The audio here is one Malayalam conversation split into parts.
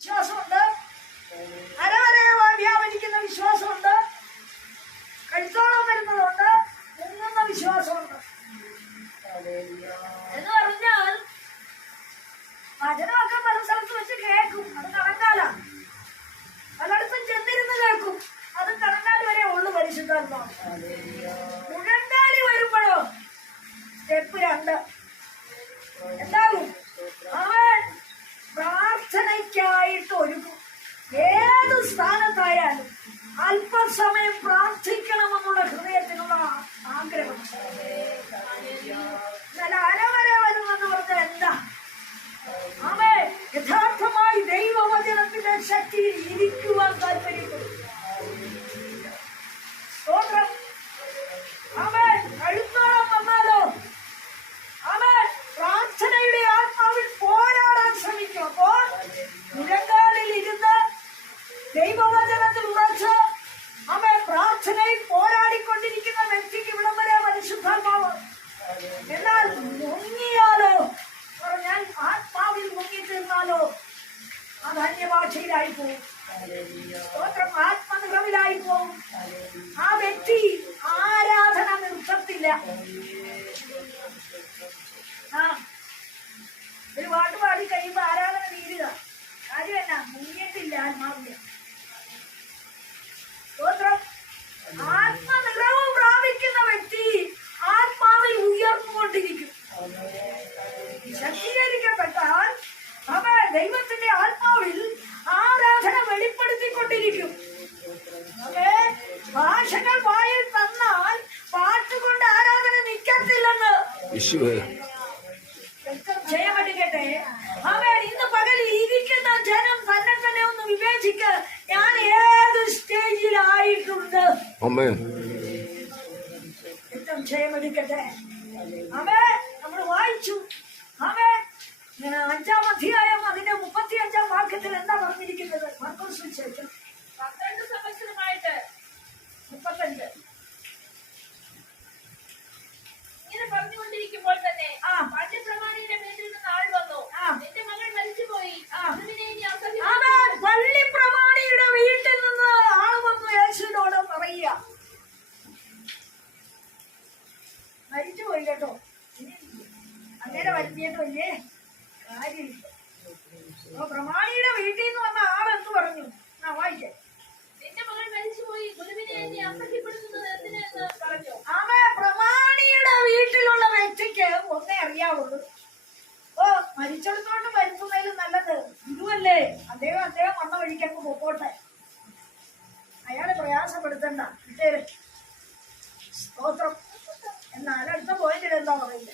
വിശ്വാസമുണ്ട്. അനാരയമായി വ്യാപരിക്കുന്ന വിശ്വാസമുണ്ട്. കഴുത്തോളം വരുന്നതുണ്ട്. മുങ്ങുന്ന വിശ്വാസമുണ്ട്. എന്ന് പറഞ്ഞാൽ വചനമൊക്കെ പല സ്ഥലത്ത് വെച്ച് കേൾക്കും. അത് കണക്കാല പലയിടത്തും ചെന്നിരുന്ന് കേൾക്കും. അത് കണക്കാട് വരെ ഉള്ളു പരിശുദ്ധാത്മാവ്. മുഴങ്കാലി വരുമ്പോഴോ? സ്റ്റെപ്പ് രണ്ട്. so many വ്യക്തം ചെയ്യാൻ അവൻ ഇന്ന് പകലിൽ ഇരിക്കുന്ന ജനം തന്നെ തന്നെ ഒന്ന് വിവേചിക്ക. ഞാൻ ഏത് സ്റ്റേജിലായിട്ടുണ്ട്? അമ്മേ. ചെയ്യാൻ അവൻ നമ്മൾ വായിച്ചു. അവൻ അഞ്ചാം അധ്യായം അതിന്റെ മുപ്പത്തി അഞ്ചാം വാക്യത്തിൽ എന്താ പറഞ്ഞിരിക്കുന്നത്? മർക്കോസ് പന്ത്രണ്ട് സംവത്സരമായിട്ട് മുപ്പത്തഞ്ച് ഇങ്ങനെ പറഞ്ഞുകൊണ്ടിരിക്കുമ്പോൾ തന്നെ ആ. പള്ളിപ്രമാണിയുടെ വീട്ടിൽ നിന്ന് ആൾ വന്നു ആ. നിന്റെ മകൾ മരിച്ചുപോയി ആ. അതിനെ ഇനി അസഹ്യം അവൻ പള്ളി പ്രമാണിയുടെ വീട്ടിൽ നിന്ന് ആൾ വന്നു യേശുവിനോട് പറയുക. മരിച്ചു പോയി കേട്ടോ അങ്ങനെ വരുത്തിയിട്ടോ ഇല്ലേ കാര്യമില്ല. അപ്പൊ പ്രമാണിയുടെ വീട്ടിൽ നിന്ന് വന്ന ആളെന്ത് പറഞ്ഞു? ആ വായിക്കേ നിന്റെ മകൾ മരിച്ചുപോയി. ഗുരുവിനെ ഇനി അസഹ്യപ്പെടുത്തുന്നത് എന്തിനെന്ന് പറഞ്ഞു. പ്രമാണിയുടെ വീട്ടിലുള്ള വ്യക്തിക്ക് ഒന്നേ അറിയാവുള്ളൂ. ഓ മരിച്ചെടുത്തോണ്ട് മരിക്കുന്നതിലും നല്ലത് ഇതുമല്ലേ അദ്ദേഹം അദ്ദേഹം വന്ന വഴിക്കൊക്കെ പൊക്കോട്ടെ പ്രയാസപ്പെടുത്തണ്ട. ഇട്ടേര് സ്തോത്രം. എന്നാൽ അടുത്ത പോയിന്റിൽ എന്താ പറയുന്നത്?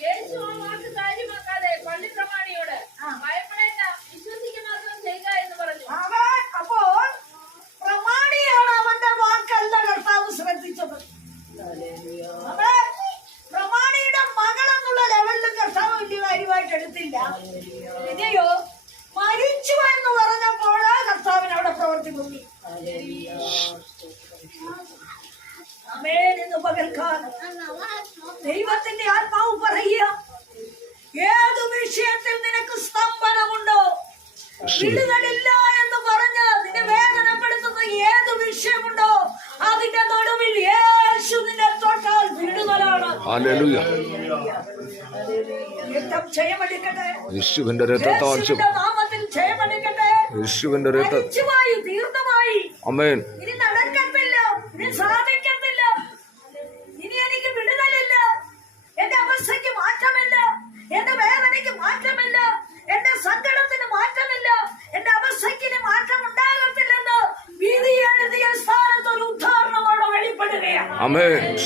അവൻ അപ്പോൾ പ്രമാണിയാണ് അവന്റെ വാക്കല്ല കർത്താവ് ശ്രദ്ധിച്ചത്. പ്രമാണിയുടെ മകൾ എന്നുള്ള ലെവലിലും കർത്താവ് വലിയ കാര്യമായിട്ട് എടുത്തില്ല. വിജയോ മരിച്ചു എന്ന് പറഞ്ഞപ്പോഴാ കർത്താവിന് അവിടെ പ്രവർത്തി മുങ്ങി അമേൻ എന്ന് പകൽക്കാലം ദൈവത്തിന്റെ ആത്മാവ് പറയുക. ഏതു വിഷയത്തിൽ നിനക്ക് സ്തംഭനമുണ്ടോ? വിടുതലില്ല എന്ന് പറഞ്ഞ് നിന്നെ വേദനപ്പെടുത്തുന്ന ഏത് വിഷയമുണ്ടോ? അതിന്റെ നടുവിൽ യേശു നിന്നെ തൊട്ടാൽ വിടുതലാണ്. യുദ്ധം ക്ഷയമെടുക്കട്ടെ. യേശുവിന്റെ രക്തത്താൽ നാമത്തിൽ ക്ഷയമെടുക്കട്ടെ. യേശുവിന്റെ രക്ത. മരിച്ചുമായി തീർന്നുമായി അമ്മേൻ ഇനി നടക്കത്തില്ല ഇനി സാധിക്കത്തില്ല ഇനി എനിക്ക് വിടുതലില്ല എന്റെ അവസ്ഥയ്ക്ക് മാറ്റമില്ല എന്റെ വേദനയ്ക്ക് മാറ്റമില്ല എന്റെ സങ്കടത്തിന് മാറ്റമില്ല എന്റെ അവസ്ഥയ്ക്ക് ഇനി മാറ്റം ഉണ്ടാകത്തില്ലെന്ന് വിധി എഴുതിയ സ്ഥാനത്ത് ഒരു ഉദാഹരണമാണ് വെളിപ്പെടുകയാണ് അമ്മേൻ സ്തോത്രം യേശം ക്ഷയമെടുക്കട്ടെ യേശുവിന്റെ എന്റെ നാമത്തിൽ നാമത്തിൽ ക്ഷയമെടുക്ക- ക്ഷയമെടുക്കട്ടെ. ആമേൻ. ആമേൻ. ഇന്ന് പകലിൽ പരിശുദ്ധാത്മാവ് ആലോചനയായി പറയുകയാണ് ഏത് വിഷയത്തിൽ നിന്നെ നീ സമ്മതത്തിലിരിക്കുന്നുവോ ആ വിഷയത്തിൽ ദൈവം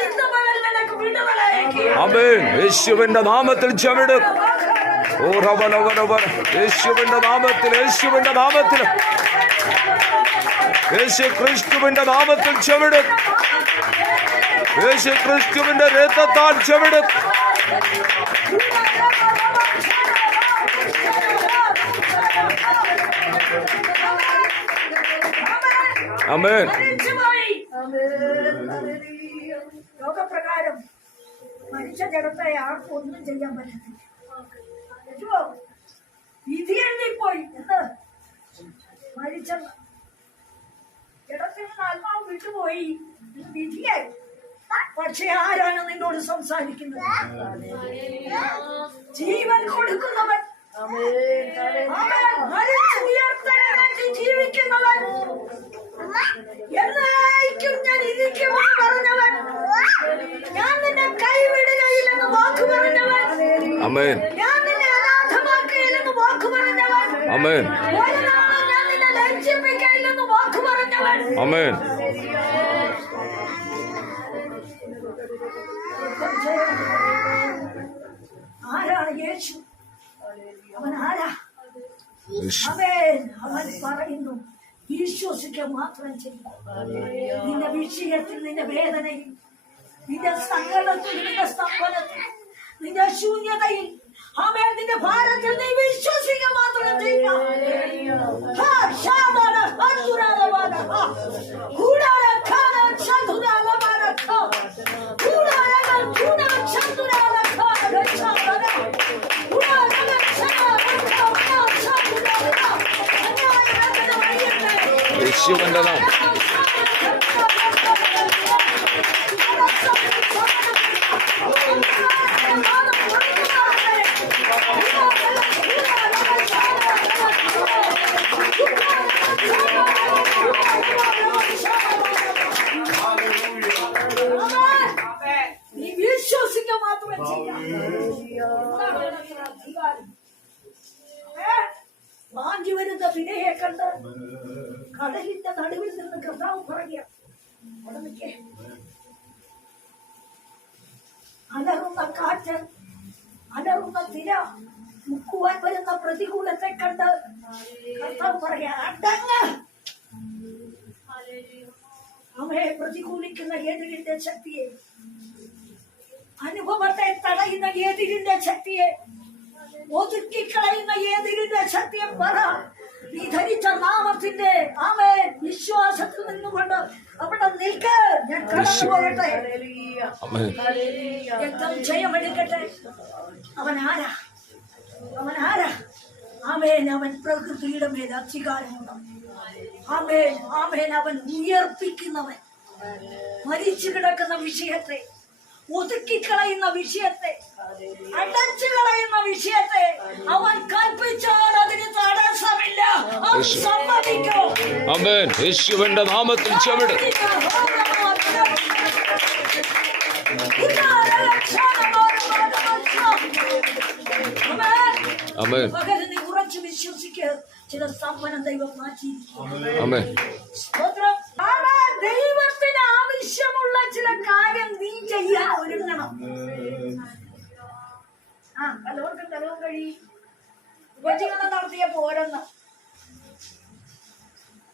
ഇന്ന് പകൽ നിനക്ക് വിടുതലയക്കുക അമ്മേൻ യേശുവിന്റെ നാമത്തിൽ റവലവരവർ യേശുവിന്റെ നാമത്തിൽ യേശുവിന്റെ നാമത്തിൽ. യേശു ക്രിസ്തുവിന്റെ നാമത്തിൽ ചെവിടും. യേശു ക്രിസ്തുവിന്റെ രക്തത്താൽ ചെവിടും. അമേൻ ലോകപ്രകാരം മനുഷ്യജനത്തെ ആർക്കും ഒന്നും ചെയ്യാൻ പറ്റില്ല പറ്റുമോ? വിധി എഴുതിപ്പോയി എന്ത് മരിച്ചെന്ന്. ജഡത്തിൽ നിന്ന് ആത്മാവ് വിട്ടുപോയി. വിധിയായി. പക്ഷെ ആരാണ് നിന്നോട് സംസാരിക്കുന്നത്? ജീവൻ കൊടുക്കുന്നവൻ. ജീവിക്കുന്നവൻ. എന്നേക്കും ഞാൻ ഇരിക്കുമെന്ന് പറഞ്ഞവൻ. ഞാൻ നിന്നെ കൈവിടുകയില്ലെന്ന് വാക്ക് പറഞ്ഞവൻ. പറഞ്ഞവൻ ആമേൻ ഒരു നാളും ഞാൻ നിന്നെ ലജ്ജിപ്പിക്കയില്ലെന്ന് വാക്ക് പറഞ്ഞവൻ ആമേൻ ആരാണ് യേശു അവൻ ആരാ യേശു അവൻ അവൻ പറയുന്നു വിശ്വസിക്കുക മാത്രം ചെയ്യും നിന്റെ വിഷയത്തിൽ നിന്റെ വേദനയിൽ നിന്റെ സങ്കടത്തിൽ നിന്റെ സ്തംഭനത്തിൽ നിന്റെ ശൂന്യതയിൽ അവൻ നിന്റെ ഭാരത്തിൽ നീ വിശ്വസിക്കുക മാത്രം ചെയ്യുക ഹാ, ശാദാന, വാങ്ങി വരുന്ന വിനയെ കണ്ട് കടലിന്റെ നടുവിൽ നിന്ന് കർത്താവ് പറയുക അവിടെ നിൽക്കേ. അലറുന്ന കാറ്റ് അലറുന്ന തിര മുക്കുവാൻ വരുന്ന പ്രതികൂലത്തെ കണ്ട് കർത്താവ് പറയാ അടങ്ങ്. അവയെ പ്രതികൂലിക്കുന്ന എതിരിന്റെ ശക്തിയെ? അനുഭവത്തെ തടയുന്ന ഏതിരിന്റെ ശക്തിയെ? ഒതുക്കിക്കളയുന്ന ഏതിരിന്റെ ശക്തിയെ പറ. നീ ധരിച്ച നാമത്തിന്റെ ആമേ വിശ്വാസത്തിൽ നിന്നുകൊണ്ട് അവിടെ നിൽക്ക്. ഞാൻ കടന്നു പോകട്ടെ. രക്തം ജയമെടുക്കട്ടെ അവൻ ആരാ? അവൻ ആരാ? ആമേൻ. അവൻ പ്രകൃതിയുടെ മേൽ അധികാരമുണ്ട്. ആമേൻ. ആമേൻ. അവൻ ഉയർപ്പിക്കുന്നവൻ. മരിച്ചു കിടക്കുന്ന വിഷയത്തെ ഒതുക്കിക്കളയുന്ന വിഷയത്തെ അടച്ചു കളയുന്ന വിഷയത്തെ അവൻ കൽപ്പിച്ചാൽ അതിന് തടസ്സമില്ല. ആമേൻ. യേശുവിന്റെ നാമത്തിൽ ചെവിട്. നീ ഉറച്ചു വിശ്വസിക്ക് ചില സമ്പന്നം ദൈവം മാറ്റിയിരിക്കും ആമേൻ ചില കാര്യം നീ ചെയ്യാൻ ഒരുങ്ങണം. ആ പലവർക്കും തെളിവും കഴി. ഉപജീവനം നടത്തിയ പോരെന്ന്.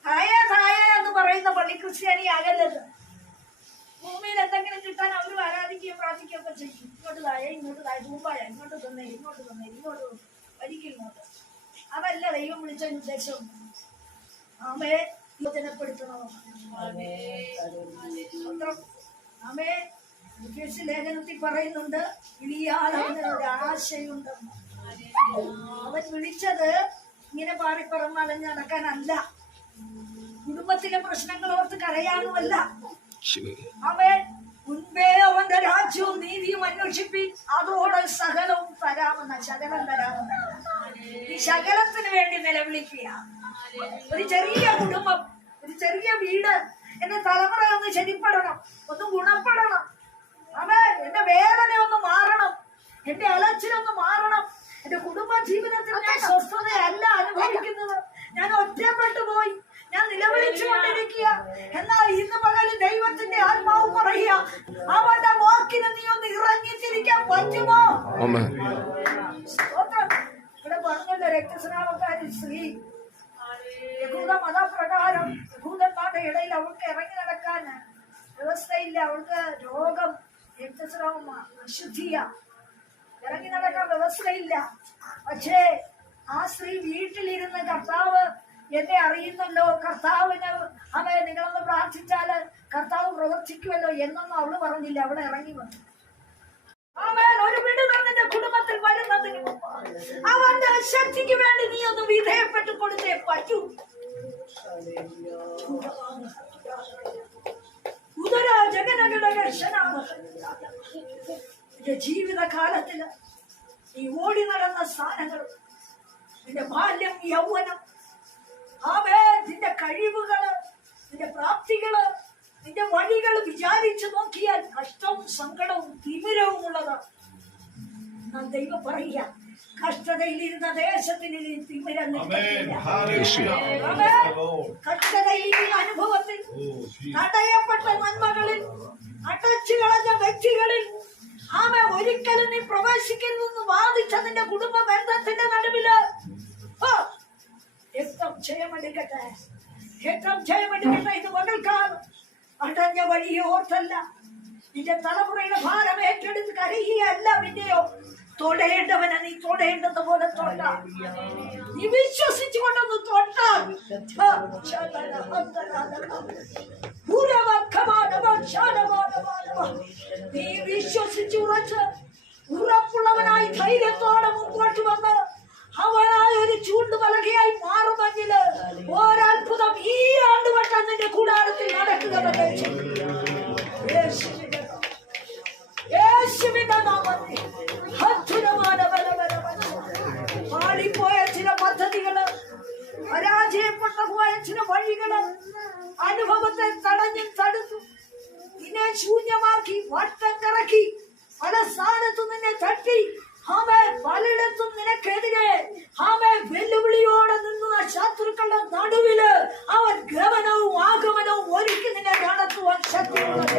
ഹായ ഹായ എന്ന് പറയുന്ന പള്ളി ക്രിസ്ത്യാനി അകലത് ഭൂമിയിൽ എന്തെങ്കിലും കിട്ടാൻ അവർ ആരാധിക്കുകയും പ്രാർത്ഥിക്കുകയും ഒക്കെ ചെയ്യും. ഇങ്ങോട്ട് തായ ഇങ്ങോട്ട് തായ തൂമ്പായ ഇങ്ങോട്ട് തന്നെ ഇങ്ങോട്ട് തന്നെ ഇങ്ങോട്ട് വരിക്കും ഇങ്ങോട്ട്. അവല്ല ദൈവം വിളിച്ച ഉദ്ദേശം. ആമേ യോജനപ്പെടുത്തണമെന്ന് ആമേ മുഖേഷ് ലേഖനത്തിൽ പറയുന്നുണ്ട് ആശയുണ്ടെന്ന് അവൻ വിളിച്ചത് ഇങ്ങനെ അലഞ്ഞ് നടക്കാനല്ല. കുടുംബത്തിലെ പ്രശ്നങ്ങൾ ഓർത്ത് കരയാനുമല്ല. അവൻ മുൻപേ അവന്റെ രാജ്യവും നീതിയും അന്വേഷിപ്പി അതോടെ സകലവും തരാമെന്ന ശകലം തരാമെന്ന. ഈ ശകലത്തിന് വേണ്ടി നിലവിളിക്കുക. ഒരു ചെറിയ കുടുംബം ഒരു ചെറിയ വീട് എന്റെ തലമുറ ഒന്ന് ശരിപ്പെടണം. ഒന്ന് ഗുണപ്പെടണം. അവേ എന്റെ വേദന ഒന്ന് മാറണം. എന്റെ അലച്ചിലൊന്ന് മാറണം. എന്റെ കുടുംബ ജീവിതത്തിൽ ഞാൻ സ്വസ്ഥതയല്ല അനുഭവിക്കുന്നത്. ഞാൻ ഒറ്റപ്പെട്ടു പോയി. രക്തസ്രാവം അശുദ്ധിയ. ഇറങ്ങി നടക്കാൻ വ്യവസ്ഥയില്ല. പക്ഷേ ആ സ്ത്രീ വീട്ടിലിരുന്ന് കർത്താവ് എന്നെ അറിയുന്നല്ലോ കർത്താവിന് അവയെ നിങ്ങളൊന്ന് പ്രാർത്ഥിച്ചാൽ കർത്താവ് പ്രവർത്തിക്കുമല്ലോ എന്നൊന്നും അവൾ പറഞ്ഞില്ല. അവിടെ ഇറങ്ങി വന്നു. ഒരു വിടുതൽ കുടുംബത്തിൽ വരുന്നതിന് അവന്റെ ശക്തിക്ക് വേണ്ടി നീ ഒന്ന് വിധേയപ്പെട്ട് കൊടുത്തേ പറ്റൂ. ഉദര നിന്റെ ജീവിതകാലത്തിൽ നീ ഓടി നടന്ന സ്ഥാനങ്ങളും നിന്റെ ബാല്യം യൗവനം ആവേ നിന്റെ കഴിവുകൾ നിന്റെ പ്രാപ്തികൾ നിന്റെ വഴികൾ വിചാരിച്ചു നോക്കിയാൽ കഷ്ടവും സങ്കടവും തിമിരവും ഉള്ളതാണ് ദൈവം പറയുക കഷ്ടതയിലിരുന്ന ദേശത്തിന് കഷ്ടതയിലിരുന്ന അനുഭവത്തിൽ തടയപ്പെട്ട നന്മകളിൽ അടച്ചു കളഞ്ഞ വ്യക്തികളിൽ ആമ ഒരിക്കലും നീ പ്രവേശിക്കരുതെന്ന് വാദിച്ചതിന്റെ കുടുംബ ബന്ധത്തിന്റെ നടുവിൽ. ഇത് അടഞ്ഞ വഴിയെ ഓർത്തല്ല. നിന്റെ തലമുറയുടെ ഭാരം ഏറ്റെടുത്ത് കരയുകയല്ല പിന്നെയോ തൊടേണ്ടവനെ നീ തൊടേണ്ടത് പോലെ തൊണ്ട നീ ഹന്തനാദക. ഉരവക്കമാനവ, ശാലമാനമാനവ. നീ വിശ്വസിച്ച് ഉറച്ച് ഉറപ്പുള്ളവനായി ധൈര്യത്തോടെ മുമ്പോട്ട് വന്ന് അവനായ ഒരു ചൂണ്ടുപലകയായി മാറുമെങ്കിൽ ഒരത്ഭുതം ഈ ആണ്ടുവട്ടം നിന്റെ കൂടാരത്തിൽ നടക്കുക യേശുവിന്റെ നാമത്തിൽ. പാളിപ്പോയ ചില പദ്ധതികൾ പരാജയപ്പെട്ടു പോയ ചില വഴികൾ അനുഭവത്തെ തടഞ്ഞും തടുത്തു. നിന്നെ ശൂന്യമാക്കി വട്ടം കറക്കി പല സ്ഥാനത്തു നിന്നെ തട്ടി. ആമേ പലയിടത്തും നിനക്കെതിരെ ആമേ വെല്ലുവിളിയോടെ നിന്ന ശത്രുക്കളുടെ നടുവിൽ അവൻ ഗമനവും ആഗമനവും ഒരുക്കി നിന്നെ നടത്തുവാൻ ശക്തിയുള്ളത്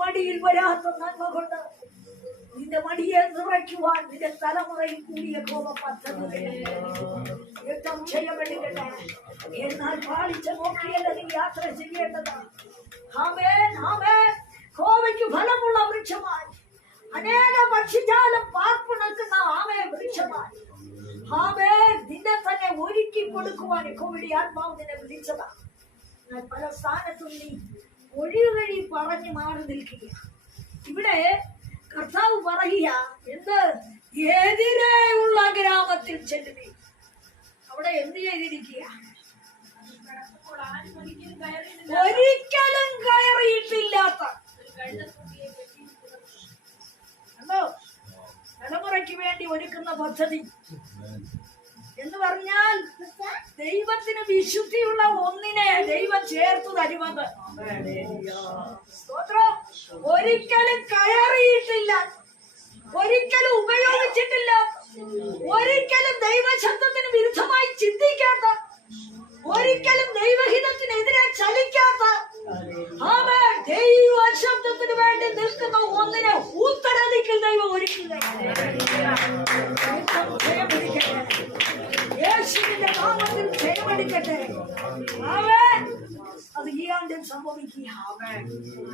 മടിയിൽ വരാത്ത നന്മ കൊണ്ട് നിന്റെ മടിയെ നിറയ്ക്കുവാൻ നിന്റെ തലമുറയിൽ കൂടിയ കോപ പദ്ധതി യുദ്ധം എന്നാൽ പാളിച്ച നോക്കിയല്ല നീ യാത്ര ചെയ്യേണ്ടതാണ് കോവയ്ക്ക് ഫലമുള്ള വൃക്ഷമായി. അനേക പക്ഷിജാലം പാർപ്പിണക്കുന്ന ആമയ വൃക്ഷമായി. ആമേ നിന്നെ തന്നെ ഒരുക്കി കൊടുക്കുവാൻ കോവിഡി ആത്മാവ് നിന്നെ വിളിച്ചതാ. പല സ്ഥാനത്തും നീ ഒഴിവഴി പറഞ്ഞു മാറി നിൽക്കുക. ഇവിടെ കർത്താവ് പറയുക എന്ത് എതിരെയുള്ള ഗ്രാമത്തിൽ ചെല്ലുക അവിടെ എന്ത് ചെയ്തിരിക്കുക? ഒരിക്കലും കയറിയിട്ടില്ലാത്ത തലമുറയ്ക്ക് വേണ്ടി ഒരുക്കുന്ന പദ്ധതി. എന്ന് പറഞ്ഞാൽ ദൈവത്തിന് വിശുദ്ധിയുള്ള ഒന്നിനെ ദൈവം ചേർത്തു തരുമെന്ന് സ്തോത്രം. ഒരിക്കലും കയറിയിട്ടില്ല. ഒരിക്കലും ഉപയോഗിച്ചിട്ടില്ല. ഒരിക്കലും ദൈവശബ്ദത്തിന് വിരുദ്ധമായി ചിന്തിക്കാത്ത. ഒരിക്കലും ദൈവഹിതത്തിനെതിരെ ചലിക്കാത്ത. ആമേ ദൈവശബ്ദത്തിന് വേണ്ടി നിൽക്കുന്ന ഒന്നിനെ 我们一起好呗。